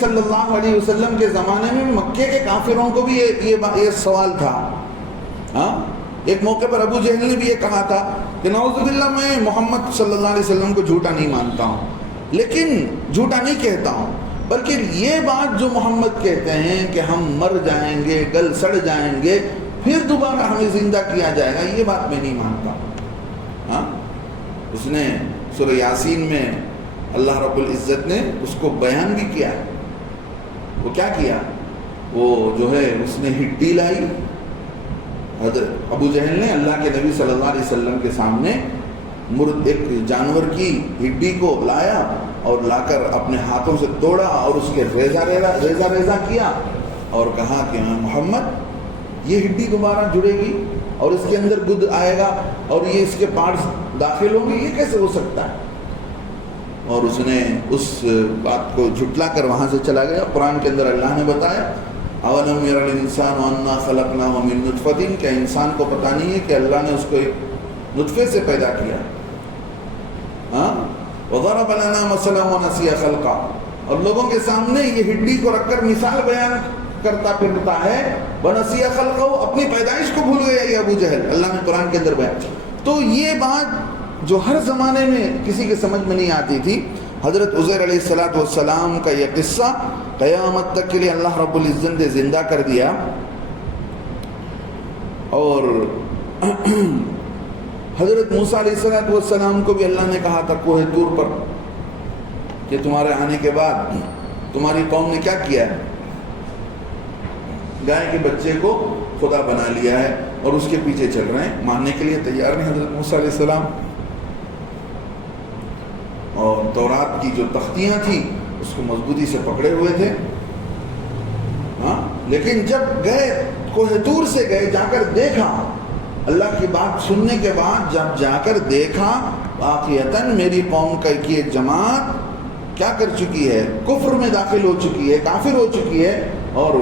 صلی اللہ علیہ وسلم کے زمانے میں مکے کے کافروں کو بھی یہ سوال تھا. ایک موقع پر ابو جہل نے بھی یہ کہا تھا کہ نعوذ باللہ میں محمد صلی اللہ علیہ وسلم کو جھوٹا نہیں مانتا ہوں، لیکن جھوٹا نہیں کہتا ہوں، بلکہ یہ بات جو محمد کہتے ہیں کہ ہم مر جائیں گے، گل سڑ جائیں گے، پھر دوبارہ ہمیں زندہ کیا جائے گا، یہ بات میں نہیں مانتا. اس نے سورہ یاسین میں اللہ رب العزت نے اس کو بیان بھی کیا. وہ کیا کیا؟ وہ جو ہے اس نے ہڈی لائی. حضرت ابو جہل نے اللہ کے نبی صلی اللہ علیہ وسلم کے سامنے ایک جانور کی ہڈی کو لایا اور لا کر اپنے ہاتھوں سے توڑا اور اس کے ریزہ کیا اور کہا کہ محمد یہ ہڈی دوبارہ جڑے گی اور اس کے اندر گد آئے گا اور یہ اس کے پارٹس داخل ہوں گے، یہ کیسے ہو سکتا ہے؟ اور اس نے اس بات کو جھٹلا کر وہاں سے چلا گیا. قرآن کے اندر اللہ نے بتایا اَوَلَمْ يَرَ الْإِنسَانُ أَنَّا خَلَقْنَاهُ مِن نُطْفَةٍ، کہ انسان کو پتہ نہیں ہے کہ اللہ نے اس کو ایک نطفے سے پیدا کیا. وَضَرَبَ لَنَا مَثَلًا وَنَسِيَ خَلْقًا، اور لوگوں کے سامنے یہ ہڈی کو رکھ کر مثال بیان کرتا پھرتا ہے. وَنَسِيَ خَلْقَهُ، اپنی پیدائش کو بھول گیا یہ ابو جہل. اللہ نے قرآن کے اندر بیان. تو یہ بات جو ہر زمانے میں کسی کے سمجھ میں نہیں آتی تھی، حضرت عزیر علیہ السلام کا یہ قصہ قیامت تک کے لیے اللہ رب العزت نے زندہ کر دیا. اور حضرت موسیٰ علیہ السلام کو بھی اللہ نے کہا تھا کوہ طور پر کہ تمہارے آنے کے بعد تمہاری قوم نے کیا کیا ہے؟ گائے کے بچے کو خدا بنا لیا ہے اور اس کے پیچھے چل رہے ہیں، ماننے کے لیے تیار نہیں حضرت موسیٰ علیہ السلام. اور تورات کی جو تختیاں تھیں اس کو مضبوطی سے پکڑے ہوئے تھے. لیکن جب گئے کوہ طور سے گئے، جا کر دیکھا، اللہ کی بات سننے کے بعد جب جا کر دیکھا واقعتاً میری قوم کا کی ایک جماعت کیا کر چکی ہے، کفر میں داخل ہو چکی ہے، کافر ہو چکی ہے اور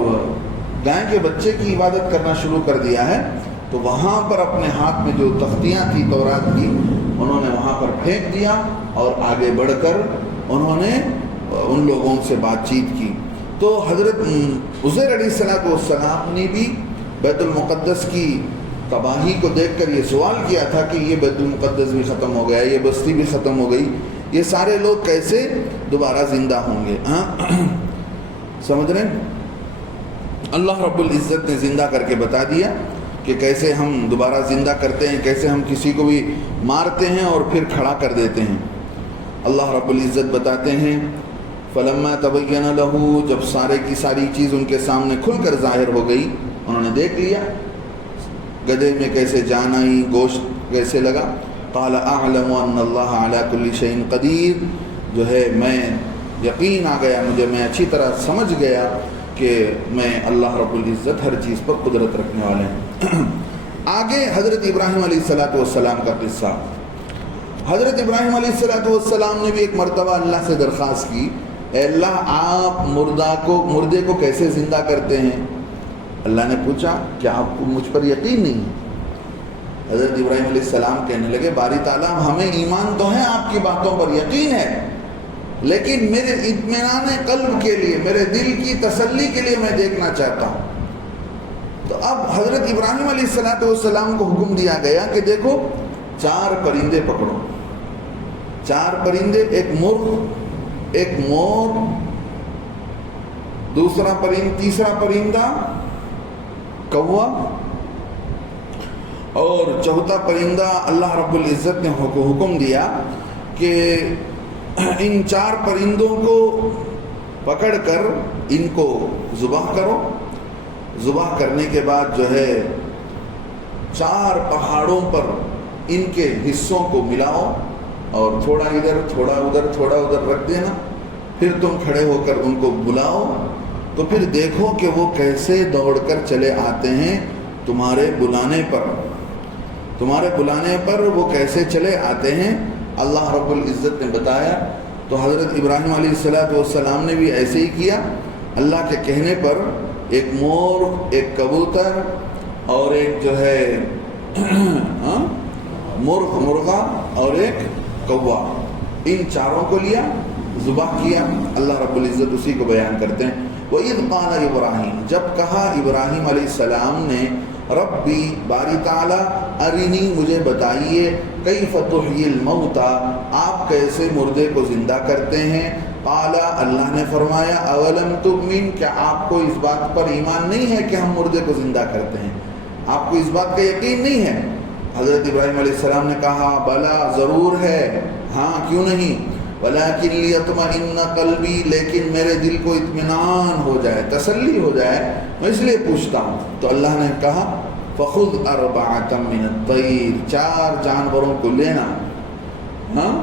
گائے کے بچے کی عبادت کرنا شروع کر دیا ہے. تو وہاں پر اپنے ہاتھ میں جو تختیاں تھی تورات کی انہوں نے وہاں پر پھینک دیا اور آگے بڑھ کر انہوں نے ان لوگوں سے بات چیت کی. تو حضرت عزیر علیہ السلام نے بھی بیت المقدس کی تباہی کو دیکھ کر یہ سوال کیا تھا کہ یہ بیت المقدس بھی ختم ہو گیا، یہ بستی بھی ختم ہو گئی، یہ سارے لوگ کیسے دوبارہ زندہ ہوں گے؟ سمجھ رہے ہیں؟ اللہ رب العزت نے زندہ کر کے بتا دیا کہ کیسے ہم دوبارہ زندہ کرتے ہیں، کیسے ہم کسی کو بھی مارتے ہیں اور پھر کھڑا کر دیتے ہیں. اللہ رب العزت بتاتے ہیں فَلَمَّا تَبَيَّنَ لَهُ، جب سارے کی ساری چیز ان کے سامنے کھل کر ظاہر ہو گئی، انہوں نے دیکھ لیا گدھے میں کیسے جان آئی، گوشت کیسے لگا. قَالَ أَعْلَمُ أَنَّ اللَّهَ عَلَى كُلِّ شَيْءٍ قَدِيرٌ، جو ہے میں یقین آ گیا مجھے، میں اچھی طرح سمجھ گیا کہ میں اللہ رب العزت ہر چیز پر قدرت رکھنے والے ہیں. آگے حضرت ابراہیم علیہ السلام کا قصہ. حضرت ابراہیم علیہ السلام نے بھی ایک مرتبہ اللہ سے درخواست کی، اے اللہ آپ مردے کو کیسے زندہ کرتے ہیں؟ اللہ نے پوچھا کہ آپ کو مجھ پر یقین نہیں ہے؟ حضرت ابراہیم علیہ السلام کہنے لگے باری تعالیٰ ہمیں ایمان تو ہے، آپ کی باتوں پر یقین ہے، لیکن میرے اطمینان قلب کے لیے، میرے دل کی تسلی کے لیے میں دیکھنا چاہتا ہوں. تو اب حضرت ابراہیم علیہ السلام کو حکم دیا گیا کہ دیکھو 4 پرندے پکڑو، 4 پرندے، ایک مرغ، ایک مور، تیسرا پرندہ کوا، اور چوتھا پرندہ اللہ رب العزت نے حکم دیا کہ ان 4 پرندوں کو پکڑ کر ان کو ذبح کرو. ذبح کرنے کے بعد جو ہے 4 پہاڑوں پر ان کے حصوں کو ملاؤ اور تھوڑا ادھر تھوڑا ادھر تھوڑا ادھر رکھ دینا. پھر تم کھڑے ہو کر ان کو بلاؤ تو پھر دیکھو کہ وہ کیسے دوڑ کر چلے آتے ہیں تمہارے بلانے پر وہ کیسے چلے آتے ہیں. اللہ رب العزت نے بتایا. تو حضرت ابراہیم علیہ السلام نے بھی ایسے ہی کیا. اللہ کے کہنے پر ایک مور، ایک کبوتر اور ایک جو ہے مرغا اور ایک کوا، ان 4 کو لیا ذبح کیا. اللہ رب العزت اسی کو بیان کرتے ہیں. وَإِذْ قَالَ ابراہیم، جب کہا ابراہیم علیہ السلام نے، ربی باری تعالیٰ ارینی مجھے بتائیے، کیف تحیی الموتى آپ کیسے مردے کو زندہ کرتے ہیں. قال اللہ نے فرمایا اولم تؤمن کیا آپ کو اس بات پر ایمان نہیں ہے کہ ہم مردے کو زندہ کرتے ہیں؟ آپ کو اس بات کا یقین نہیں ہے؟ حضرت ابراہیم علیہ السلام نے کہا بلا ضرور ہے، ہاں کیوں نہیں. ولیکن لیطمئن قلبی لیکن میرے دل کو اطمینان ہو جائے، تسلی ہو جائے، میں اس لیے پوچھتا ہوں. تو اللہ نے کہا فخذ اربعۃ من الطیر 4 جانوروں کو لینا، ہاں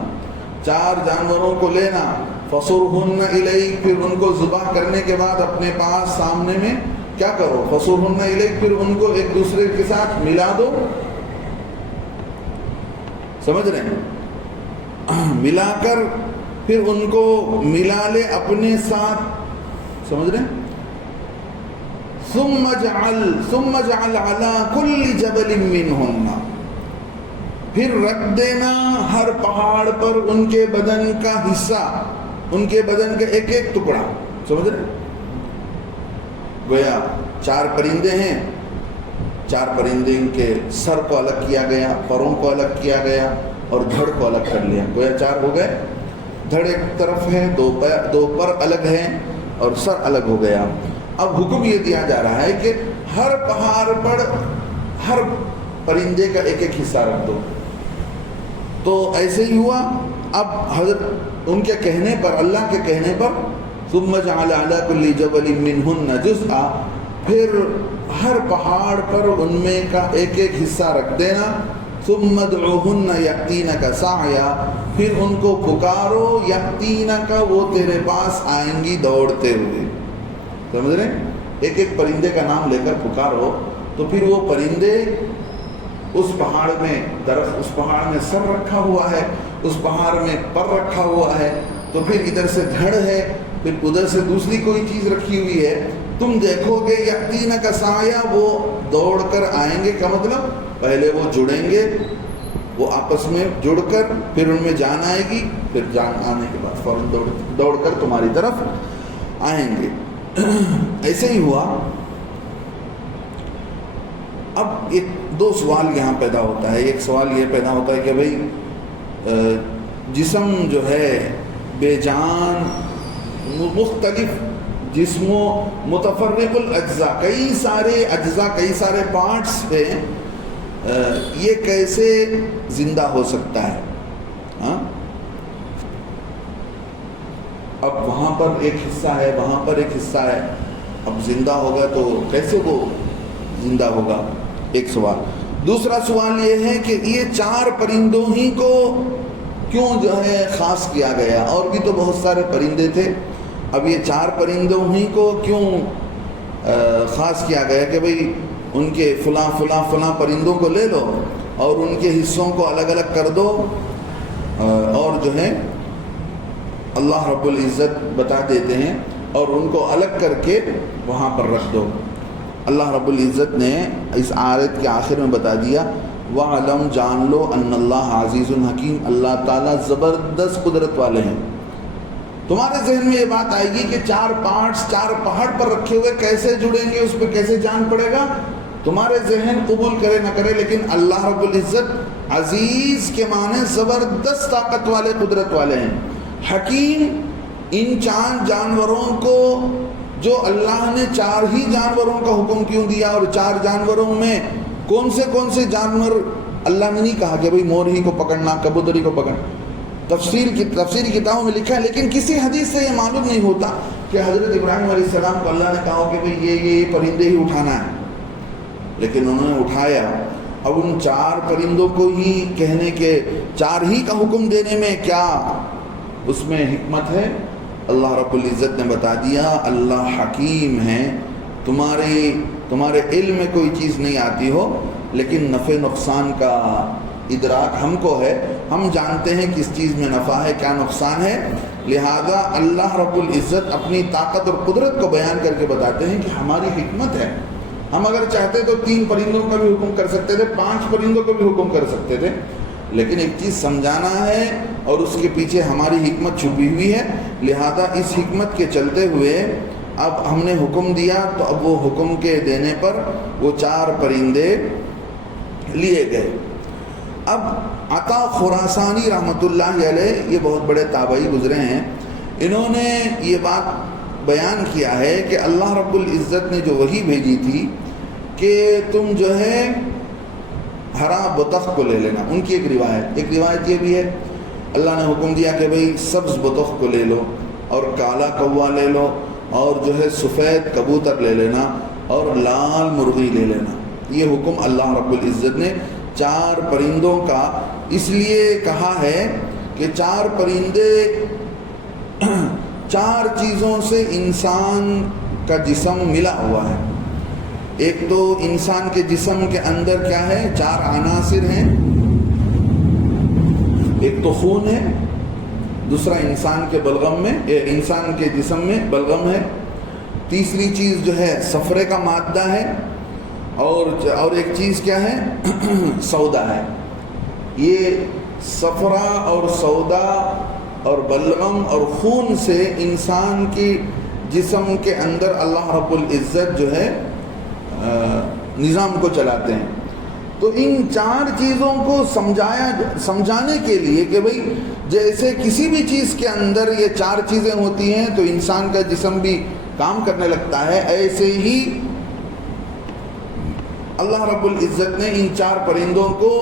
4 جانوروں کو لینا. فصرہن الیک پھر ان کو ذبح کرنے کے بعد اپنے پاس سامنے میں کیا کرو، فصرہن الیک پھر ان کو ایک دوسرے کے ساتھ ملا دو. سمجھ رہے ہیں؟ ملا کر پھر ان کو ملا لے اپنے ساتھ. سمجھ رہے ہیں؟ ثم اجعل على كل جبل منهن پھر رکھ دینا ہر پہاڑ پر ان کے بدن کا حصہ، ان کے بدن کا ایک ایک ٹکڑا. سمجھ رہے؟ گویا 4 پرندے ہیں، 4 پرندے ان کے سر کو الگ کیا گیا، پروں کو الگ کیا گیا اور دھڑ کو الگ کر لیا. گویا 4 ہو گئے. دھڑ ایک طرف ہے، 2 پر الگ ہیں اور سر الگ ہو گیا. اب حکم یہ دیا جا رہا ہے کہ ہر پہاڑ پر ہر پرندے کا ایک ایک حصہ رکھ دو. تو ایسے ہی ہوا. اب حضرت ان کے کہنے پر، اللہ کے کہنے پر ثم جعل علی کل جبل منہن جزءا پھر ہر پہاڑ پر ان میں کا ایک ایک حصہ رکھ دینا. ثم ادعوہن یأتینک سعیا پھر ان کو پکارو، یأتینک وہ تیرے پاس آئیں گی دوڑتے ہوئے. سمجھ رہے ہیں؟ ایک ایک پرندے کا نام لے کر پکارو تو پھر وہ پرندے اس پہاڑ میں درخت، اس پہاڑ میں سر رکھا ہوا ہے، اس پہاڑ میں پر رکھا ہوا ہے، تو پھر ادھر سے دھڑ ہے، پھر ادھر سے دوسری کوئی چیز رکھی ہوئی ہے. تم دیکھو گے یأتینک سعیا وہ دوڑ کر آئیں گے. کا مطلب پہلے وہ جڑیں گے، وہ آپس میں جڑ کر پھر ان میں جان آئے گی، پھر جان آنے کے بعد فوراً دوڑ کر تمہاری طرف آئیں گے. ایسے ہی ہوا. اب 2 سوال یہاں پیدا ہوتا ہے. ایک سوال یہ پیدا ہوتا ہے کہ بھئی جسم جو ہے بے جان، مختلف جسموں، متفرق الاجزاء، کئی سارے اجزاء، کئی سارے پارٹس پہ یہ کیسے زندہ ہو سکتا ہے؟ ہاں اب وہاں پر ایک حصہ ہے، وہاں پر ایک حصہ ہے، اب زندہ ہوگا تو کیسے وہ زندہ ہوگا؟ ایک سوال. دوسرا سوال یہ ہے کہ یہ 4 پرندوں ہی کو کیوں جو ہے خاص کیا گیا؟ اور بھی تو بہت سارے پرندے تھے، اب یہ 4 پرندوں ہی کو کیوں خاص کیا گیا کہ بھئی ان کے فلاں فلاں فلاں پرندوں کو لے لو اور ان کے حصوں کو الگ الگ کر دو، اور جو ہے اللہ رب العزت بتا دیتے ہیں اور ان کو الگ کر کے وہاں پر رکھ دو. اللہ رب العزت نے اس آیت کے آخر میں بتا دیا وَعَلَمْ جان لو ان اللہ عزیز حکیم، اللہ تعالیٰ زبردست قدرت والے ہیں. تمہارے ذہن میں یہ بات آئے گی کہ 4 پارٹس 4 پہاڑ پر رکھے ہوئے کیسے جڑیں گے، اس پہ کیسے جان پڑے گا؟ تمہارے ذہن قبول کرے نہ کرے، لیکن اللہ رب العزت عزیز کے معنی زبردست طاقت والے، قدرت والے ہیں. حکیم ان 4 جانوروں کو جو اللہ نے 4 ہی جانوروں کا حکم کیوں دیا، اور 4 جانوروں میں کون سے جانور اللہ نے نہیں کہا کہ بھئی مور ہی کو پکڑنا، کبوتری کو پکڑنا. تفسیری کتابوں میں لکھا ہے، لیکن کسی حدیث سے یہ معلوم نہیں ہوتا کہ حضرت ابراہیم علیہ السلام کو اللہ نے کہا کہ بھئی یہ پرندے ہی اٹھانا ہے، لیکن انہوں نے اٹھایا. اب ان 4 پرندوں کو ہی کہنے کے 4 ہی کا حکم دینے میں کیا اس میں حکمت ہے؟ اللہ رب العزت نے بتا دیا اللہ حکیم ہے. تمہارے علم میں کوئی چیز نہیں آتی ہو، لیکن نفع نقصان کا ادراک ہم کو ہے، ہم جانتے ہیں کس چیز میں نفع ہے، کیا نقصان ہے. لہذا اللہ رب العزت اپنی طاقت اور قدرت کو بیان کر کے بتاتے ہیں کہ ہماری حکمت ہے. ہم اگر چاہتے تو 3 پرندوں کا بھی حکم کر سکتے تھے، 5 پرندوں کو بھی حکم کر سکتے تھے، لیکن ایک چیز سمجھانا ہے اور اس کے پیچھے ہماری حکمت چھپی ہوئی ہے، لہذا اس حکمت کے چلتے ہوئے اب ہم نے حکم دیا تو اب وہ حکم کے دینے پر وہ 4 پرندے لیے گئے۔ اب عطا خراسانی رحمۃ اللہ علیہ یہ بہت بڑے تابعی گزرے ہیں، انہوں نے یہ بات بیان کیا ہے کہ اللہ رب العزت نے جو وحی بھیجی تھی کہ تم جو ہے ہرا بطخ کو لے لینا، ان کی ایک روایت یہ بھی ہے، اللہ نے حکم دیا کہ بھئی سبز بطخ کو لے لو اور کالا کوا لے لو اور جو ہے سفید کبوتر لے لینا اور لال مرغی لے لینا۔ یہ حکم اللہ رب العزت نے 4 پرندوں کا اس لیے کہا ہے کہ 4 پرندے 4 چیزوں سے انسان کا جسم ملا ہوا ہے۔ ایک تو انسان کے جسم کے اندر کیا ہے، 4 عناصر ہیں، ایک تو خون ہے، دوسرا انسان کے بلغم میں انسان کے جسم میں بلغم ہے، تیسری چیز جو ہے صفرے کا مادہ ہے، اور ایک چیز کیا ہے سودا ہے۔ یہ صفرا اور سودا اور بلغم اور خون سے انسان کی جسم کے اندر اللہ رب العزت جو ہے نظام کو چلاتے ہیں۔ تو ان 4 چیزوں کو سمجھانے کے لیے کہ بھئی جیسے کسی بھی چیز کے اندر یہ 4 چیزیں ہوتی ہیں تو انسان کا جسم بھی کام کرنے لگتا ہے، ایسے ہی اللہ رب العزت نے ان 4 پرندوں کو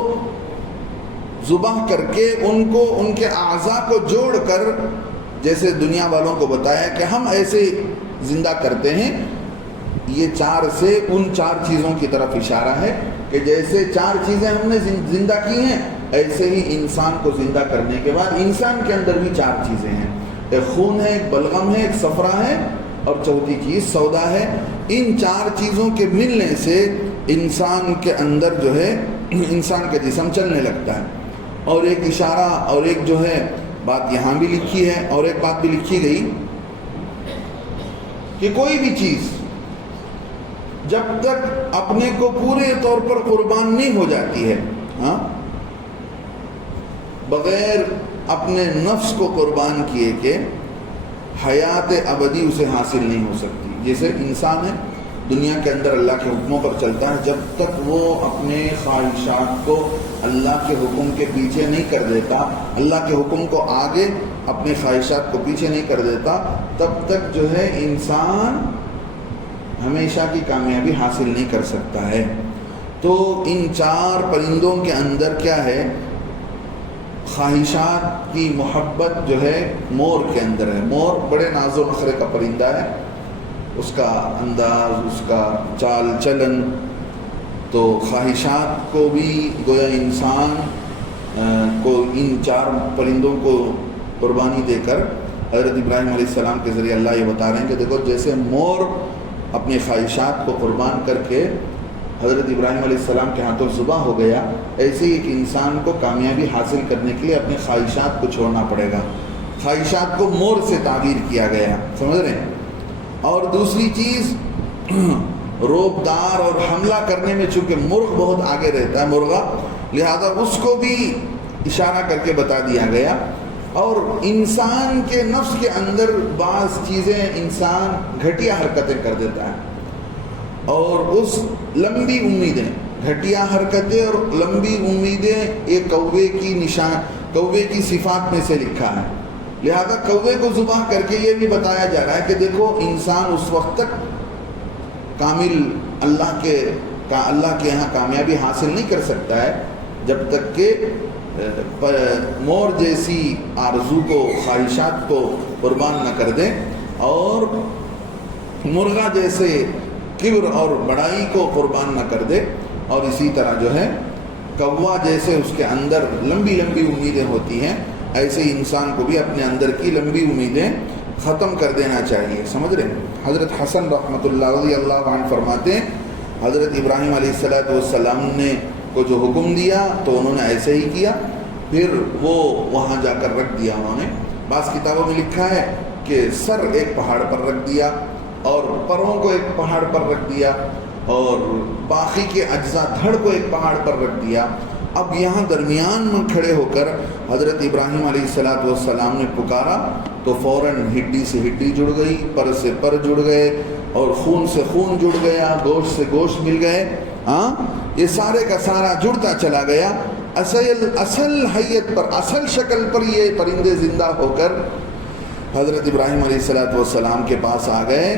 ذبح کر کے ان کے اعضاء کو جوڑ کر جیسے دنیا والوں کو بتایا کہ ہم ایسے زندہ کرتے ہیں۔ یہ 4 سے ان 4 چیزوں کی طرف اشارہ ہے کہ جیسے 4 چیزیں ہم نے زندہ کی ہیں، ایسے ہی انسان کو زندہ کرنے کے بعد انسان کے اندر بھی 4 چیزیں ہیں، ایک خون ہے، ایک بلغم ہے، ایک صفرا ہے اور چوتھی چیز سودا ہے۔ ان 4 چیزوں کے ملنے سے انسان کے اندر جو ہے انسان کا جسم چلنے لگتا ہے۔ اور ایک اشارہ اور ایک جو ہے بات یہاں بھی لکھی ہے اور ایک بات بھی لکھی گئی کہ کوئی بھی چیز جب تک اپنے کو پورے طور پر قربان نہیں ہو جاتی ہے، بغیر اپنے نفس کو قربان کیے کہ حیات ابدی اسے حاصل نہیں ہو سکتی۔ جیسے انسان ہے دنیا کے اندر اللہ کے حکموں پر چلتا ہے، جب تک وہ اپنے خواہشات کو اللہ کے حکم کے پیچھے نہیں کر دیتا، اللہ کے حکم کو آگے اپنے خواہشات کو پیچھے نہیں کر دیتا، تب تک جو ہے انسان ہمیشہ کی کامیابی حاصل نہیں کر سکتا ہے۔ تو ان 4 پرندوں کے اندر کیا ہے، خواہشات کی محبت جو ہے مور کے اندر ہے۔ مور بڑے ناز و نخرے کا پرندہ ہے، اس کا انداز، اس کا چال چلن، تو خواہشات کو بھی گویا انسان کو ان 4 پرندوں کو قربانی دے کر حضرت ابراہیم علیہ السلام کے ذریعے اللہ یہ بتا رہے ہیں کہ دیکھو جیسے مور اپنے خواہشات کو قربان کر کے حضرت ابراہیم علیہ السلام کے ہاتھوں ذبح ہو گیا، ایسے ہی ایک انسان کو کامیابی حاصل کرنے کے لیے اپنے خواہشات کو چھوڑنا پڑے گا۔ خواہشات کو مور سے تعبیر کیا گیا، سمجھ رہے ہیں؟ اور دوسری چیز روب دار اور حملہ کرنے میں چونکہ مرغ بہت آگے رہتا ہے، مرغا، لہذا اس کو بھی اشارہ کر کے بتا دیا گیا۔ اور انسان کے نفس کے اندر بعض چیزیں انسان گھٹیا حرکتیں کر دیتا ہے، اور اس لمبی امیدیں، گھٹیا حرکتیں اور لمبی امیدیں یہ کوے کی صفات میں سے لکھا ہے۔ لہذا کوے کو ذبح کر کے یہ بھی بتایا جا رہا ہے کہ دیکھو انسان اس وقت تک کامل اللہ کے یہاں کامیابی حاصل نہیں کر سکتا ہے جب تک کہ مور جیسی آرزو کو، خواہشات کو قربان نہ کر دے، اور مرغا جیسے کبر اور بڑائی کو قربان نہ کر دے، اور اسی طرح جو ہے کوا جیسے اس کے اندر لمبی لمبی امیدیں ہوتی ہیں، ایسے ہی انسان کو بھی اپنے اندر کی لمبی امیدیں ختم کر دینا چاہیے، سمجھ رہے ہیں؟ حضرت حسن رحمۃ اللہ رضی اللہ عنہ فرماتے ہیں حضرت ابراہیم علیہ السلام نے کو جو حکم دیا تو انہوں نے ایسے ہی کیا، پھر وہ وہاں جا کر رکھ دیا انہوں نے۔ بعض کتابوں میں لکھا ہے کہ سر ایک پہاڑ پر رکھ دیا اور پروں کو ایک پہاڑ پر رکھ دیا اور باقی کے اجزاء دھڑ کو ایک پہاڑ پر رکھ دیا، اب یہاں درمیان میں کھڑے ہو کر حضرت ابراہیم علیہ السلام نے پکارا تو فوراً ہڈی سے ہڈی جڑ گئی، پر سے پر جڑ گئے، اور خون سے خون جڑ گیا، گوشت سے گوشت مل گئے. ہاں، یہ سارے کا سارا جڑتا چلا گیا. اصل حیت پر، اصل شکل پر یہ پرندے زندہ ہو کر حضرت ابراہیم علیہ السلام کے پاس آ گئے.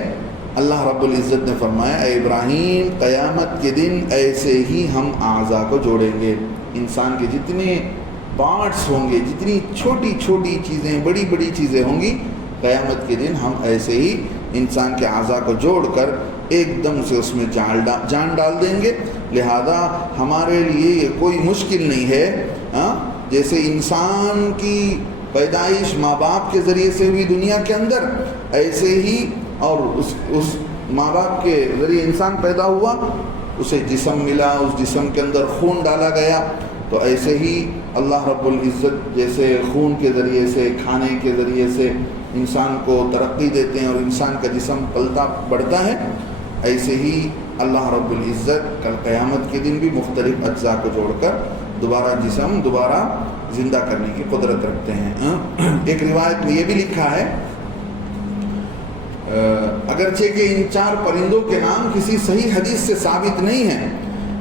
اللہ رب العزت نے فرمایا اے ابراہیم قیامت کے دن ایسے ہی ہم اعضاء کو جوڑیں گے. انسان کے جتنے پارٹس ہوں گے، جتنی چھوٹی چھوٹی چیزیں، بڑی بڑی چیزیں ہوں گی، قیامت کے دن ہم ایسے ہی انسان کے اعضاء کو جوڑ کر ایک دم سے اس میں جان ڈال دیں گے. لہذا ہمارے لیے یہ کوئی مشکل نہیں ہے. جیسے انسان کی پیدائش ماں باپ کے ذریعے سے ہوئی دنیا کے اندر، ایسے ہی اور اس ماں باپ کے ذریعے انسان پیدا ہوا، اسے جسم ملا، اس جسم کے اندر خون ڈالا گیا. تو ایسے ہی اللہ رب العزت جیسے خون کے ذریعے سے، کھانے کے ذریعے سے انسان کو ترقی دیتے ہیں اور انسان کا جسم پلتا بڑھتا ہے، ایسے ہی اللہ رب العزت کل قیامت کے دن بھی مختلف اجزاء کو جوڑ کر دوبارہ جسم دوبارہ زندہ کرنے کی قدرت رکھتے ہیں. ایک روایت میں یہ بھی لکھا ہے، اگرچہ کہ ان 4 پرندوں کے نام کسی صحیح حدیث سے ثابت نہیں ہیں،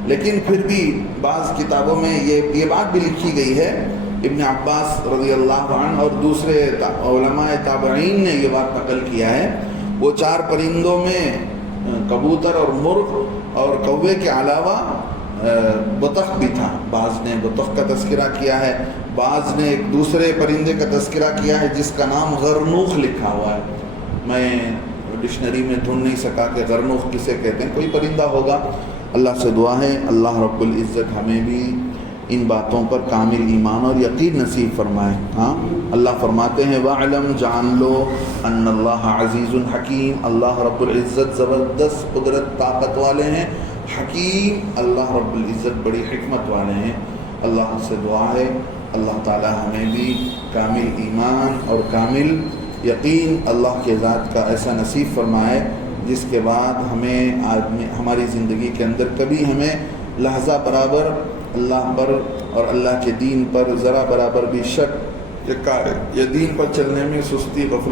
لیکن پھر بھی بعض کتابوں میں یہ بات بھی لکھی گئی ہے. ابن عباس رضی اللہ عنہ اور دوسرے علماء تابعین نے یہ بات نقل کیا ہے. وہ 4 پرندوں میں کبوتر اور مرغ اور کوے کے علاوہ بطخ بھی تھا. بعض نے بطخ کا تذکرہ کیا ہے، بعض نے ایک دوسرے پرندے کا تذکرہ کیا ہے جس کا نام غرنوخ لکھا ہوا ہے. میں ڈکشنری میں ڈھونڈ نہیں سکا کہ غرنوخ کسے کہتے ہیں، کوئی پرندہ ہوگا. اللہ سے دعا ہے اللہ رب العزت ہمیں بھی ان باتوں پر کامل ایمان اور یقین نصیب فرمائے. ہاں، اللہ فرماتے ہیں وَعْلَمْ جان لو ان اللہ عزیز حکیم. اللہ رب العزت زبردست قدرت طاقت والے ہیں، حکیم اللہ رب العزت بڑی حکمت والے ہیں. اللہ سے دعا ہے اللہ تعالی ہمیں بھی کامل ایمان اور کامل یقین اللہ کے ذات کا ایسا نصیب فرمائے جس کے بعد ہماری زندگی کے اندر کبھی ہمیں لحظہ برابر اللہ پر اور اللہ کے دین پر ذرا برابر بھی شک یا دین پر چلنے میں سستی غفلت